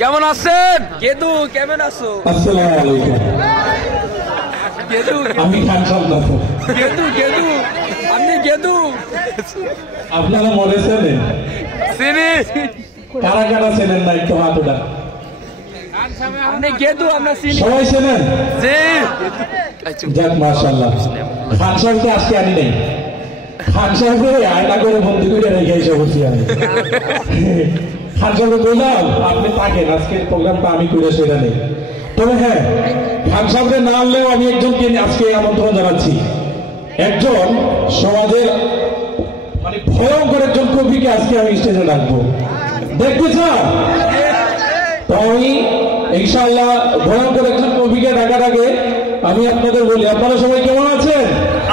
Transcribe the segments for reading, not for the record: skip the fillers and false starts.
কেমন আছেন গেদু? কেমন আছো? আসসালামু আলাইকুম। গেদু আমি খান সাহেব। গেদু গেদু আপনি গেদু? আপনারা মনে চেনেন? চিনি। কারা কারা চেনেন না একটু হাত উঠান। আপনি গেদু আমরা চিনি। সবাই চেনেন? জি। যাক মাশাআল্লাহ। খান সাহেবকে আজকে আনি নাই। খান সাহেবকে আয়না করে বন্দি করে রেখে এসে বসি আমি। খান সাহেবকে বললাম আপনি থাকেন, আজকের প্রোগ্রামটা আমি করে সেটা নেই। তবে হ্যাঁ, খান সাহেবকে না আনলেও আমি একজনকে আজকে আমন্ত্রণ জানাচ্ছি। একজন সমাজের মানে ভয়ঙ্কর একজন কবিকে আজকে আমি স্টেজে রাখবো। দেখতে চান? তো আমি ইনশাআল্লাহ ভয়ঙ্কর একজন কবিকে ডাকার আগে আমি আপনাদের বলি, আপনারা সবাই কেমন আছেন?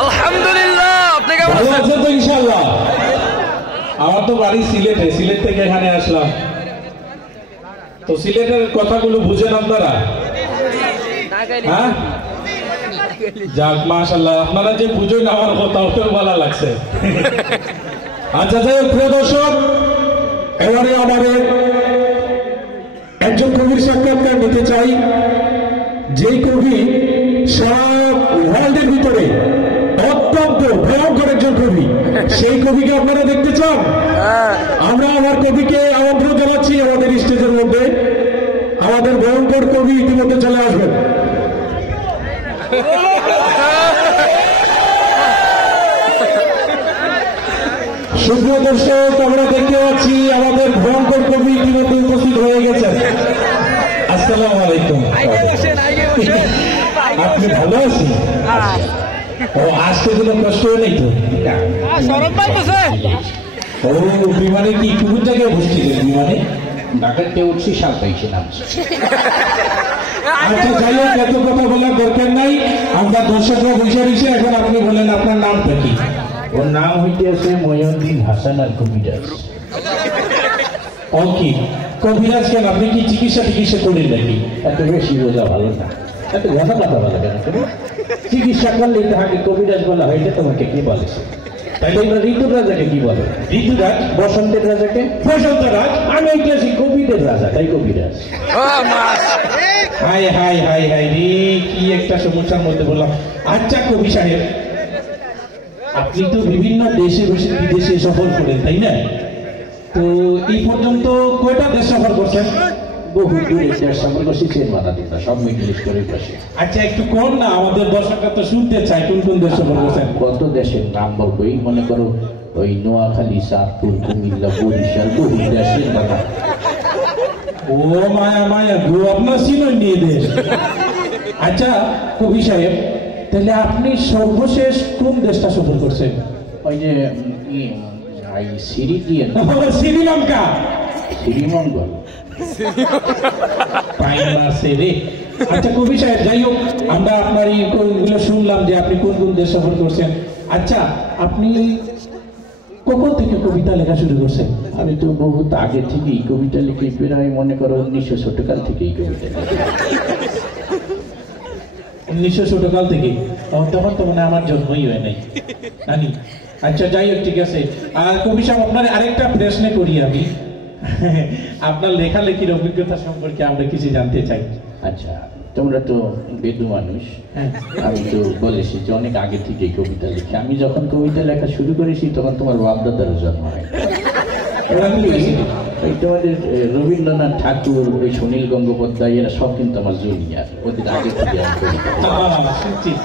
আলহামদুলিল্লাহ। আপনি কেমন ভালো আছেন? আছেন তো ইনশাআল্লাহ? আমার তো বাড়ি সিলেটে, সিলেট থেকে এখানে আসলাম। তো সিলেটের কথাগুলো বুঝেন আপনারা? হ্যাঁ, যাক মাশাআল্লাহ, আপনারা যে বুঝেন আমার কথা ওটাও ভালো লাগছে। আচ্ছা যাই হোক, প্রিয় দর্শক, এবারে আমাদের একজন কবির সাক্ষাৎকার নিতে চাই, যেই কবি সারা ওয়ার্ল্ডের ভিতরে অত্যন্ত ভয়ঙ্কর একজন কবি। সেই কবিকে আপনারা দেখতে চান? আমরা আমার কবিকে আমন্ত্রণ জানাচ্ছি আমাদের স্টেজের মধ্যে। আমাদের ভয়ঙ্কর কবি ইতিমধ্যে চলে আসবেন। সুপ্রিয় দর্শক, আমরা দেখতে পাচ্ছি আমাদের ভয়ঙ্কর কবি ইতিমধ্যে উপস্থিত হয়ে গেছেন। আসসালামু আলাইকুম। আপনি ভালো আছেন? ও আসতে কোনো কষ্ট নেই তো? ও বিমানে কি কোন জায়গায় বসছিল? বিমানে ঢাকাতে উঠছি, সাত পাইছি নাম। আচ্ছা যাই হোক, এত কথা বলার দরকার নাই। আমরা দর্শকরা বসে রয়েছে, এখন আপনি বলেন আপনার নামটা কি? ওর নাম হইতেছে মঈনুদ্দিন হাসান আর কবিরাজ। ও কি কবিরাজ? কেন আপনি কি চিকিৎসা করেন নাকি? এত বেশি বোঝা ভালো না, এত ঘন কথা বলা কেন? চিকিৎসা করলে তাহাকে কবিরাজ বলা হয়েছে। তোমাকে কি বলেছে? তোমরা ঋতুর রাজাকে কি বলো? ঋতুরাজ? বসন্তের রাজাকে বসন্তরাজ? আমি হইতেছি কবিদের রাজা, তাই কবিরাজ। হাই হাই হাই হাই রে, কি একটা সমস্যার মধ্যে বললাম। আচ্ছা কবি সাহেব, আপনি তো বিভিন্ন দেশে বসে বিদেশে সফর করেন, তাই না? তো এই পর্যন্ত কয়টা দেশ সফর করছেন? বহু দূরে দেশ সফর করছি, চেন বাধা দিতা সব মিডল ইস্ট করে বসে। আচ্ছা একটু কোন না, আমাদের দর্শকরা তো শুনতে চায় কোন কোন দেশ সফর করছেন। কত দেশের নাম বলবো? এই মনে করো ওই নোয়াখালী, চাঁদপুর, কুমিল্লা, বরিশাল, বহু দেশের বাধা। ও মায়া মায়া গো, আপনার চিনই নিয়ে দেশ। আচ্ছা কবি সাহেব, তাহলে আপনি সর্বশেষ কোন দেশটা সফর করছেন? ওই যে সিরিলিয়ান, শ্রীলঙ্কা, শ্রীমঙ্গল। আচ্ছা কবি সাহেব, যাই হোক, আমরা আপনার এইগুলো শুনলাম যে আপনি কোন কোন দেশ সফর করছেন। আচ্ছা আপনি কখন থেকে কবিতা লেখা শুরু করছেন? আমি তো বহুত আগে থেকেই কবিতা লিখি, প্রায় মনে করো 1900 কাল থেকেই কবিতা লিখি। 1900 কাল থেকে? তখন তো মানে আমার জন্মই হয় নাই জানি। আচ্ছা যাই হোক, ঠিক আছে। আর কবি সাহেব, আপনার আরেকটা প্রশ্ন করি আমি। আপনার লেখালেখির অভিজ্ঞতা সম্পর্কে আমরা কিছু জানতে চাই। আচ্ছা, তোমরা তো বেদু মানুষ, আমি তো বলেছি যে অনেক আগে থেকেই কবিতা লিখি। আমি যখন কবিতা লেখা শুরু করেছি তখন তোমার বাপ-দাদারও জন্ম হয়। ওই তোমাদের রবীন্দ্রনাথ ঠাকুর, ওই সুনীল গঙ্গোপাধ্যায়, এরা সব কিন্তু আমার জুনিয়র, ওদের আগে থেকে আমি কবিতা।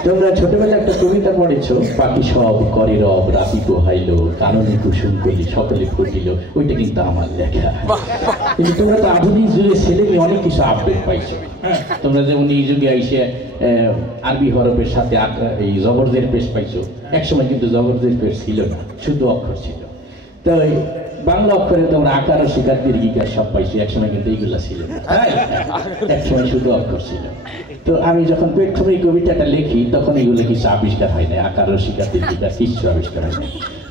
তোমরা ছোটবেলায় একটা কবিতা পড়েছো, পাখি সব করে রব, রাতি পোহাইলো, কাননে কুসুম কলি, সকলে ফুটিল, ওইটা কিন্তু আমার লেখা। কিন্তু তোমরা তো আধুনিক যুগে ছেলে মেয়ে অনেক কিছু আপডেট পাইছো। তোমরা যেমন এই যুগে আইসে আরবি হরফের সাথে এই জবরদের পেশ পাইছো। একসময় কিন্তু জবরদের পেশ ছিল না, শুধু অক্ষর ছিল। তো বাংলা অক্ষরে তোমরা আকার ও শিকার দীর্ঘিকার সব পাইছো, একসময় কিন্তু এইগুলা ছিল না, একসময় শুধু অক্ষর ছিল। তো আমি যখন প্রথমে এই কবিতাটা লিখি তখন এগুলো কিছু আবিষ্কার হয় না, আকার ও শিকার দীর্ঘিকার কিছু আবিষ্কার হয় না।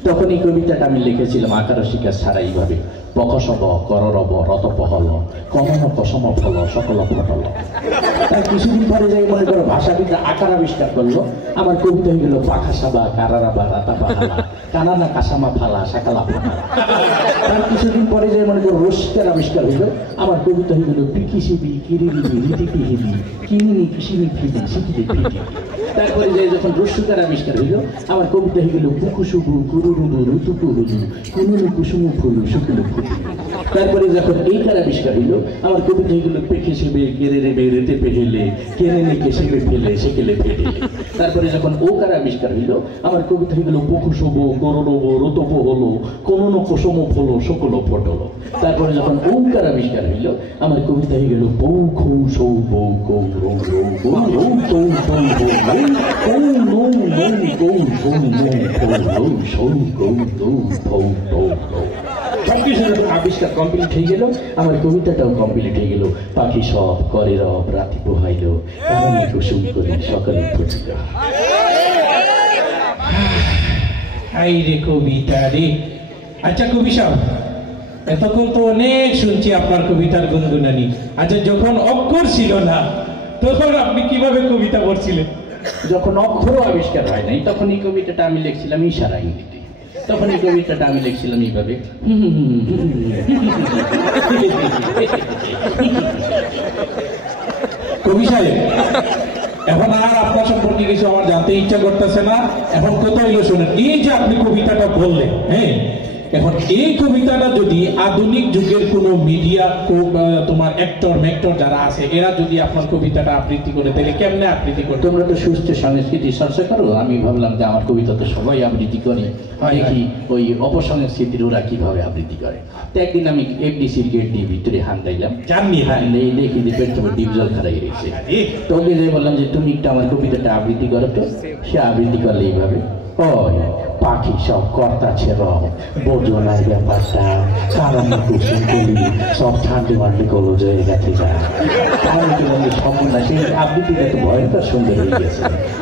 তখন এই কবিতাটা আমি লিখেছিলাম আকার ও শিকার ছাড়া এইভাবে: পকসব কররব রতপহল, কমন কসম ফল সকল ফটল। তাই কিছুদিন পরে যাই মনে করো ভাষাবিদরা আকার আবিষ্কার করলো, আমার কবিতা হয়ে গেল পাখা সাবা কারারাবা রাতা পাহালা, কানানা কাসামা ফালা সাকালা ফালা। কিছুদিন পরে যে মনে করো রসিকার আবিষ্কার হইল, আমার কবিতা হয়ে গেল পিকিসিবি কিরিবি রীতিটি হেবি কিনিনি কিসিবি ফিবি সিটিতে ফিটি। তারপরে যে যখন রসিকার আবিষ্কার হইল, আমার কবিতা হয়ে গেল পুকুসুবু কুরুরুবু ঋতুকুরুবু কুনুনু কুসুমু ফুলু শুকুলু ফুটু। তারপরে যখন এইকার আবিষ্কার হইল, আমার কবিতা হয়ে গেল পেকে সেবে কেড়ে রেবে রেতে পেহেলে কেনে নিকে সেবে ফেলে সেকেলে ফেলে। তারপরে যখন ওকার আবিষ্কার হইল, আমার কবিতা হয়ে গেল পুকুসবু কররবু রতপ হলো কোন কুসুম ফলো সকল ফটলো। তারপরে যখন ওকার আবিষ্কার হইল, আমার কবিতা হয়ে গেল বৌ খৌ সৌ বৌ কৌ রৌ রৌ বৌ রৌ কৌ বৌ বৌ কৌ নৌ নৌ কৌ সৌ নৌ কৌ রৌ সৌ কৌ দৌ ফৌ ফৌ ফৌ। সবকিছু আবিষ্কার কমপ্লিট হয়ে গেল, আমার কবিতাটাও কমপ্লিট হয়ে গেল। পাখি সব করে রব রাতি পোহাইল, এমনই কুসুম করে সকালে ফুটিল। হাই রে কবিতা রে। আচ্ছা কবি সাহেব, এতক্ষণ তো অনেক শুনছি আপনার কবিতার গুনগুনানি। আচ্ছা যখন অক্ষর ছিল না তখন আপনি কিভাবে কবিতা পড়ছিলেন? যখন অক্ষরও আবিষ্কার হয় নাই, তখন এই কবিতাটা আমি লিখছিলাম ইশারা ইঙ্গিতে। তখন এই কবিতাটা আমি লিখছিলাম এইভাবে। কবি সাহেব, এখন আর আপনার সম্পর্কে কিছু আমার জানতে ইচ্ছা করতেছে না। এখন কত হইলো শোনেন, এই যে আপনি কবিতাটা বললেন, হ্যাঁ, এখন এই কবিতাটা যদি আধুনিক যুগের কোন মিডিয়া তোমার অ্যাক্টর ম্যাক্টর যারা আছে, এরা যদি আপনার কবিতাটা আবৃত্তি করে, তাহলে কেমনে আবৃত্তি করে? তোমরা তো সুস্থ সংস্কৃতি চর্চা করো, আমি ভাবলাম যে আমার কবিতা তো সবাই আবৃত্তি করে, দেখি ওই অপসংস্কৃতির ওরা কিভাবে আবৃত্তি করে। তো একদিন আমি এফডিসির গেট দিয়ে ভিতরে হান দিলাম, জাননি হান দিয়ে দেখি যে পেট তোমার ডিপ জল খারাই গেছে। তো ওকে যে বললাম যে তুমি একটা আমার কবিতাটা আবৃত্তি করো তো। সে আবৃত্তি করলে এইভাবে, ওই পাখি সব কর্তা ছিল বোঝো নাই ব্যাপারটা, কারণ কুসুম করি সব ঠান্ডে মান্ডে কলো জয়ে গেছে যা। তাহলে কি বলবে সম্পূর্ণ সেই আবৃত্তিটা এত ভয়ঙ্কর সুন্দর হয়ে গেছে।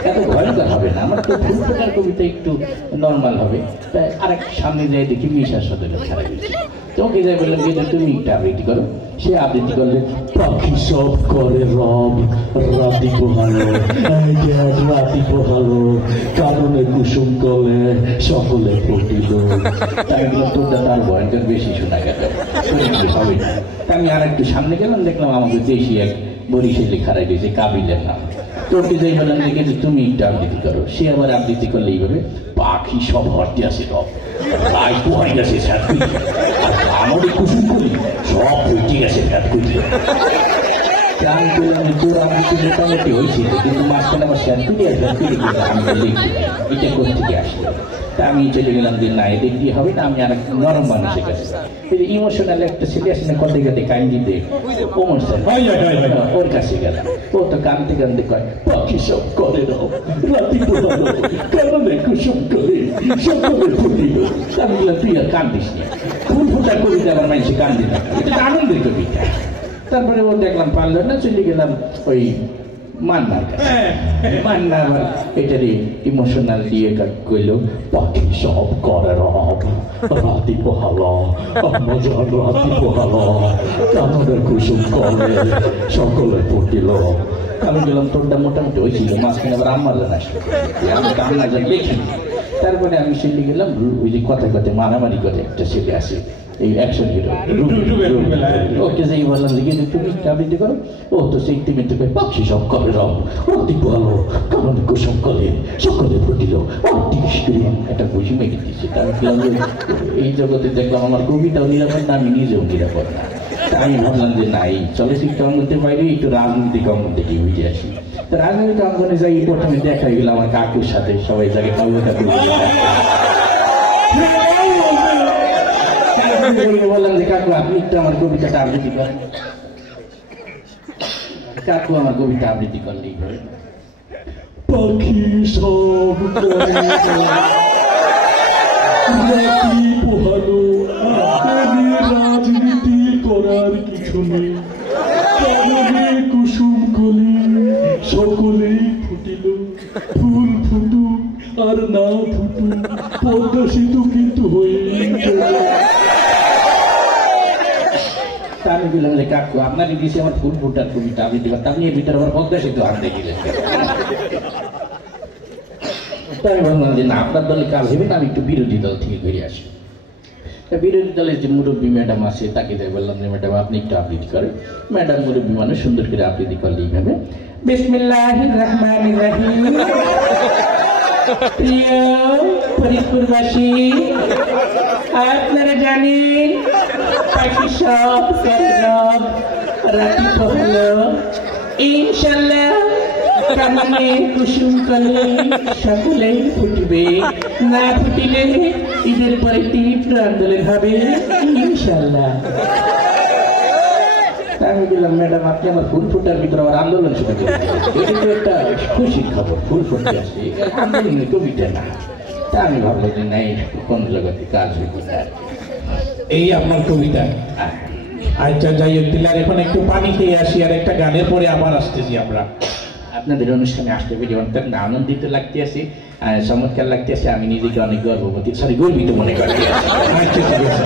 এত ভয়ঙ্কর হবে না, আমার তো ফুল ফোটার কবিতা একটু নর্মাল হবে। তাই আরেক সামনে যাই দেখি মিশার সাথে খারাপ হয়েছে। তো ওকে যাই বললাম যে তুমি একটা আবৃত্তি করো। সে আবৃত্তি করলে, পাখি সব করে রব রাতি পোহালো, রাতি পোহালো কারণে কুসুম কলে সকলে ফুটিল। তাই বললাম তোরটা তার ভয়ঙ্কর বেশি শোনা গেল, হবে না। আমি আর একটু সামনে গেলাম, দেখলাম আমাদের দেশি এক বরিশালি খারাই গেছে কাবিলের নাম। তোকে যাই বললাম যে তুমি একটা আবৃত্তি করো। সে আবার আবৃত্তি করলে এইভাবে, পাখি সব ভর্তি আছে রব রায় পোহাই গেছে স্যার আমাদের কুসুম করি সব ফুটি গেছে ফ্যাট করি। আমি বললাম তোর আবৃত্তি মোটামুটি হয়েছিল, কিন্তু মাঝখানে আমার স্যার তুলে আমি লিখি এটা কোথা থেকে আসলো। তা আমি চলে গেলাম যে না এদিক দিয়ে হবে না, আমি আর এক নরম মানুষের কাছে ইমোশনাল একটা ছেলে আসলে কতে কাঁদে কান্দিতে ওমর স্যার ওর কাছে গেলাম। ও তো কান্দতে কান্দতে কয়, পাখি সব করে রাতি পোহালো কারণে কুসুম করে সকলে ফুটিল। আমি বললাম তুই আর কান্দিস না, ফুল ফোটা কবিতা আমার মানুষে কান্দি না, এটা আনন্দের কবিতা। তারপরে ও দেখলাম পারলো না, চলে গেলাম ওই মান্নার কাছে। মান্না আবার এটারই ইমোশনাল দিয়ে কইল, পাখি সব করে রব রাতি পোহালো মজার রাতি পোহালো কাননের কুসুম করে সকলে ফুটিল। আমি গেলাম তোরটা মোটামুটি হয়েছিল, মাঝখানে আবার আমার লিখি। তারপরে আমি চলে গেলাম ওই যে কথায় কথায় মারামারি করে একটা ছেলে আসে, এই অ্যাকশন হিরো, ওকে যেই বললাম লিখে তুমি আবৃত্তি করো। ও তো সেই তুমি তোকে পাখি সব করে রব অতি ভালো কারণ কুসুম করে সকলে ফুটিল একটা খুশি মেঘে দিচ্ছে। তার এই জগতে দেখলাম আমার কবিতাও নিরাপদ না, আমি নিজেও নিরাপদ না। আমি ভাবলাম যে না এই চলচ্চিত্র অঙ্গনের বাইরে একটু রাজনৈতিক অঙ্গন থেকে বুঝে আসি। তো রাজনৈতিক অঙ্গনে যাই প্রথমে দেখা গেল আমার কাকুর সাথে, সবাই যাকে কবিতা বললাম যে কাকু আপনি একটু আমার কবিতাটা আবৃত্তি করেন। কাকু আমার কবিতা আবৃত্তি করলেই করে, পাখি সব পোহালো রাজনীতি করার কিছু নেই, কুসুম কলি সকলেই ফুটিল, ফুল ফুটুক আর না ফুটুক পদ্মা সেতু কিন্তু হয়ে গেল। আমি বললাম যে কাকু আপনাকে দিয়েছি আমার ফুল ফুটার কবিতা আবৃত্তি করতে, আপনি এর ভিতরে আমার পদ্মা সেতু আনতে গেলেন। তাই বললাম যে না আপনার দলে কাজ হবে না, আমি একটু বিরোধী দল থেকে ঘুরে আসি। বিরোধী দলের যে মুরব্বী ম্যাডাম আছে তাকে যাই বললাম যে ম্যাডাম আপনি একটু আবৃত্তি করেন। ম্যাডাম মুরব্বী মানুষ সুন্দর করে আবৃত্তি করলে এইভাবে, বিসমিল্লাহির রহমানির রহিম। প্রিয় ফরিদপুরবাসী, আপনারা জানেন পাখি সব সব রাতি হলো ইনশাল্লাহ কামনে কুসুম কালে সকলেই ফুটবে, না ফুটিলে ঈদের পরে তীব্র আন্দোলন হবে ইনশাল্লাহ। আমি বললাম ম্যাডাম আপনি আমার ফুল ফুটার ভিতরে আমার আন্দোলন শুরু করেন, এটা তো একটা খুশির খবর, ফুল ফুটতে আসছে আন্দোলন কবিতা না। তা আমি ভাবলাম যে নাই কোন জগতে কাজ হইতে পারে, এই আপনার কবিতা। আচ্ছা যাই হোক, দিলার এখন একটু পানি খেয়ে আসি, আর একটা গানের পরে আবার আসতেছি আমরা। আপনাদের অনুষ্ঠানে আসতে পেরে অত্যন্ত আনন্দিত লাগতে আছে, চমৎকার লাগতে আছে। আমি নিজেকে অনেক গর্ববতী, গর্বিত মনে করি। আচ্ছা ঠিক আছে।